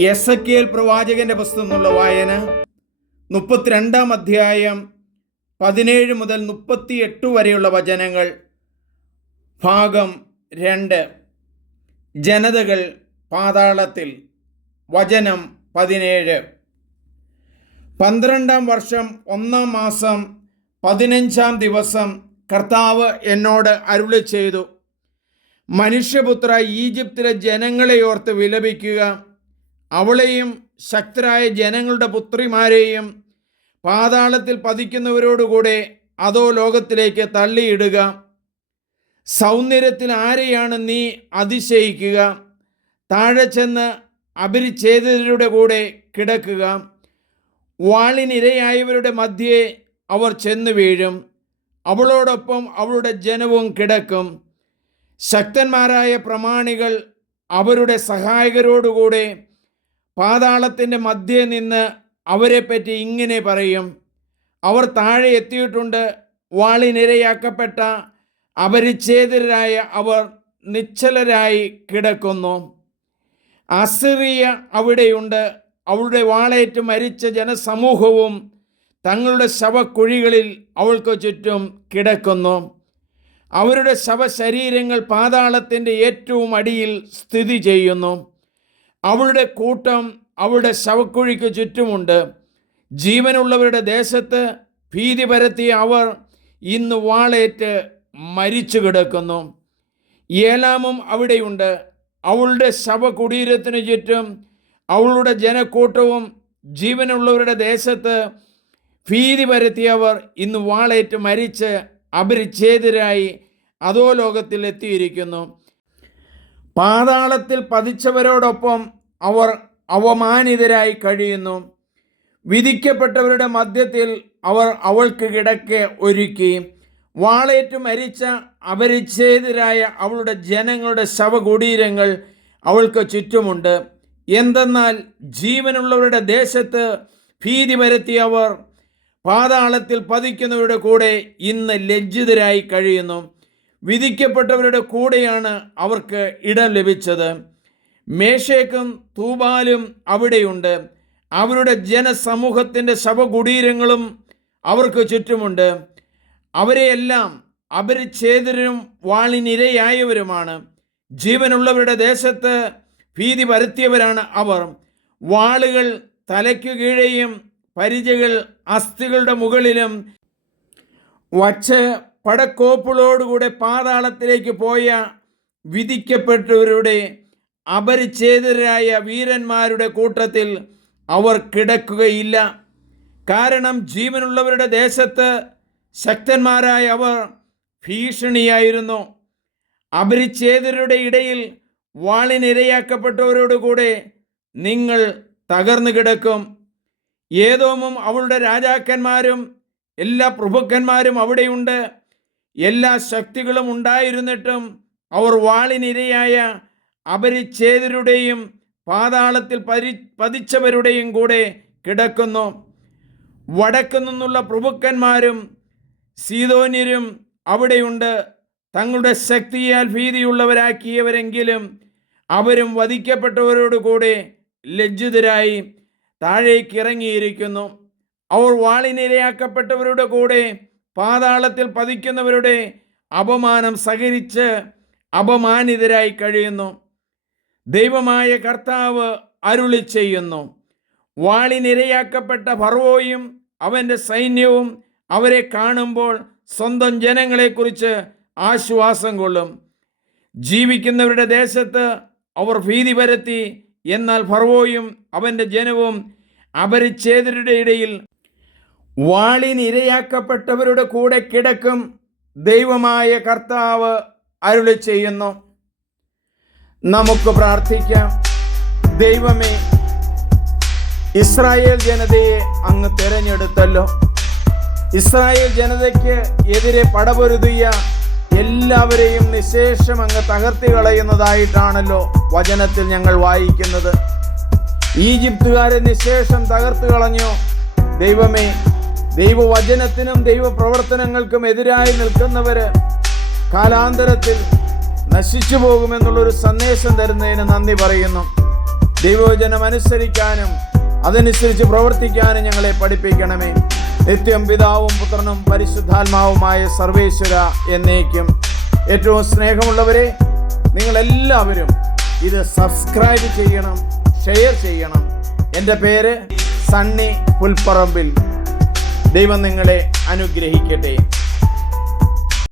Ezekiel പ്രവാചകന്റെ പുസ്തകം എന്നുള്ള വായന 32-ാം അധ്യായം 17 മുതൽ 38 വരെയുള്ള വചനങ്ങൾ. ഭാഗം 2. ജനതകൾ പാതാളത്തിൽ. വചനം 17. 12-ാം വർഷം 1-ാം മാസം 15-ാം ദിവസം കർത്താവ് എന്നോട് അരുളിച്ചെയ്തു, മനുഷ്യപുത്ര, ഈജിപ്തിലെ ജനങ്ങളെ ഓർത്ത് വിലപിക്കുക. അവളെയും ശക്തരായ ജനങ്ങളുടെ പുത്രിമാരെയും പാതാളത്തിൽ പതിക്കുന്നവരോടുകൂടെ അതോ ലോകത്തിലേക്ക് തള്ളിയിടുക. സൗന്ദര്യത്തിൽ ആരെയാണ് നീ അതിശയിക്കുക? താഴെ ചെന്ന് അപരിച്ഛേദിതരുടെ കൂടെ കിടക്കുക. വാളിനിരയായവരുടെ മധ്യേ അവർ ചെന്ന് വീഴും. അവളോടൊപ്പം അവളുടെ ജനവും കിടക്കും. ശക്തന്മാരായ പ്രമാണികൾ അവരുടെ സഹായകരോടുകൂടെ പാതാളത്തിൻ്റെ മധ്യേ നിന്ന് അവരെപ്പറ്റി ഇങ്ങനെ പറയും, അവർ താഴെ എത്തിയിട്ടുണ്ട്. വാളിനിരയാക്കപ്പെട്ട അപരിച്ഛേദിതരായ അവർ നിശ്ചലരായി കിടക്കുന്നു. അസിറിയ അവിടെയുണ്ട്. അവളുടെ വാളേറ്റ് മരിച്ച ജനസമൂഹവും തങ്ങളുടെ ശവക്കുഴികളിൽ അവൾക്ക് ചുറ്റും കിടക്കുന്നു. അവരുടെ ശവശരീരങ്ങൾ പാതാളത്തിൻ്റെ ഏറ്റവും അടിയിൽ സ്ഥിതി ചെയ്യുന്നു. അവളുടെ കൂട്ടം അവളുടെ ശവക്കുഴിക്ക് ചുറ്റുമുണ്ട്. ജീവനുള്ളവരുടെ ദേശത്ത് ഭീതി പരത്തിയ അവർ ഇന്ന് വാളേറ്റ് മരിച്ചു കിടക്കുന്നു. ഏലാമും അവിടെയുണ്ട്. അവളുടെ ശവകുടീരത്തിനു ചുറ്റും അവളുടെ ജനക്കൂട്ടവും ജീവനുള്ളവരുടെ ദേശത്ത് ഭീതി പരത്തിയവർ ഇന്ന് വാളേറ്റ് മരിച്ച് അപരിച്ഛേദിതരായി അധോ ലോകത്തിൽ എത്തിയിരിക്കുന്നു. പാതാളത്തിൽ പതിച്ചവരോടൊപ്പം അവർ അവമാനിതരായി കഴിയുന്നു. വിധിക്കപ്പെട്ടവരുടെ മധ്യത്തിൽ അവർ അവൾക്ക് കിടക്ക ഒരുക്കി. വാളേറ്റു മരിച്ച അപരിച്ഛേദിതരായ അവളുടെ ജനങ്ങളുടെ ശവകുടീരങ്ങൾ അവൾക്ക് ചുറ്റുമുണ്ട്. എന്തെന്നാൽ ജീവനുള്ളവരുടെ ദേശത്ത് ഭീതി പരത്തിയവർ പാതാളത്തിൽ പതിക്കുന്നവരുടെ കൂടെ ഇന്ന് ലജ്ജിതരായി കഴിയുന്നു. വിധിക്കപ്പെട്ടവരുടെ കൂടെയാണ് അവർക്ക് ഇടം ലഭിച്ചത്. മേശേക്കും തൂബാലും അവിടെയുണ്ട്. അവരുടെ ജനസമൂഹത്തിൻ്റെ ശവകുടീരങ്ങളും അവർക്ക് ചുറ്റുമുണ്ട്. അവരെയെല്ലാം അപരിച്ഛേദിതരും വാളിനിരയായവരുമാണ്. ജീവനുള്ളവരുടെ ദേശത്ത് ഭീതി പരത്തിയവരാണ് അവർ. വാളുകൾ തലയ്ക്കു കീഴെയും പരിചകൾ അസ്ഥികളുടെ മുകളിലും വച്ച് പടക്കോപ്പുകളോടുകൂടെ പാതാളത്തിലേക്ക് പോയ വിധിക്കപ്പെട്ടവരുടെ അപരിച്ഛേദിതരായ വീരന്മാരുടെ കൂട്ടത്തിൽ അവർ കിടക്കുകയില്ല. കാരണം ജീവനുള്ളവരുടെ ദേശത്ത് ശക്തന്മാരായ അവർ ഭീഷണിയായിരുന്നു. അപരിച്ഛേദിതരുടെ ഇടയിൽ വാളിനിരയാക്കപ്പെട്ടവരോടുകൂടെ നിങ്ങൾ തകർന്നു കിടക്കും. ഏദോമും അവളുടെ രാജാക്കന്മാരും എല്ലാ പ്രഭുക്കന്മാരും അവിടെയുണ്ട്. എല്ലാ ശക്തികളും ഉണ്ടായിരുന്നിട്ടും അവർ വാളിനിരയായ അപരിച്ഛേദിതരുടെയും പാതാളത്തിൽ പതിച്ചവരുടെയും കൂടെ കിടക്കുന്നു. വടക്കു നിന്നുള്ള പ്രഭുക്കന്മാരും സീദോന്യരും അവിടെയുണ്ട്. തങ്ങളുടെ ശക്തിയാൽ ഭീതിയുള്ളവരാക്കിയവരെങ്കിലും അവരും വധിക്കപ്പെട്ടവരോടുകൂടെ ലജ്ജിതരായി താഴേക്ക് ഇറങ്ങിയിരിക്കുന്നു. അവർ വാളിനിരയാക്കപ്പെട്ടവരുടെ കൂടെ പാതാളത്തിൽ പതിക്കുന്നവരുടെ അപമാനം സഹരിച്ച് അപമാനിതരായി കഴിയുന്നു. ദൈവമായ കർത്താവ് അരുളി ചെയ്യുന്നു, വാളിനിരയാക്കപ്പെട്ട ഫറവോയും അവൻ്റെ സൈന്യവും അവരെ കാണുമ്പോൾ സ്വന്തം ജനങ്ങളെക്കുറിച്ച് ആശ്വാസം കൊള്ളും. ജീവിക്കുന്നവരുടെ ദേശത്ത് അവർ ഭീതി പരത്തി. എന്നാൽ ഫറവോയും അവൻ്റെ ജനവും അപരിച്ഛേദിതരുടെ ഇടയിൽ വാളിനിരയാക്കപ്പെട്ടവരുടെ കൂടെ കിടക്കും. ദൈവമായ കർത്താവ് അരുളി ചെയ്യുന്നു. നമുക്ക് പ്രാർത്ഥിക്കാം. ദൈവമേ, ഇസ്രായേൽ ജനതയെ അങ്ങ് തിരഞ്ഞെടുത്തല്ലോ. ഇസ്രായേൽ ജനതയ്ക്ക് എതിരെ പടപൊരുതിയ എല്ലാവരെയും നിശേഷം അങ്ങ് തകർത്തി കളയുന്നതായിട്ടാണല്ലോ വചനത്തിൽ ഞങ്ങൾ വായിക്കുന്നത്. ഈജിപ്തുകാരെ നിശേഷം തകർത്തു കളഞ്ഞു. ദൈവമേ, ദൈവവചനത്തിനും ദൈവപ്രവർത്തനങ്ങൾക്കും എതിരായി നിൽക്കുന്നവര് കാലാന്തരത്തിൽ നശിച്ചു പോകുമെന്നുള്ളൊരു സന്ദേശം തരുന്നതിന് നന്ദി പറയുന്നു. ദൈവവചനം അനുസരിക്കാനും അതനുസരിച്ച് പ്രവർത്തിക്കാനും ഞങ്ങളെ പഠിപ്പിക്കണമേ. നിത്യം പിതാവും പുത്രനും പരിശുദ്ധാത്മാവുമായ സർവേശ്വര എന്നേക്കും. ഏറ്റവും സ്നേഹമുള്ളവരെ, നിങ്ങളെല്ലാവരും ഇത് സബ്സ്ക്രൈബ് ചെയ്യണം, ഷെയർ ചെയ്യണം. എൻ്റെ പേര് സണ്ണി പുൽപ്പറമ്പിൽ. ദൈവം നിങ്ങളെ അനുഗ്രഹിക്കട്ടെ.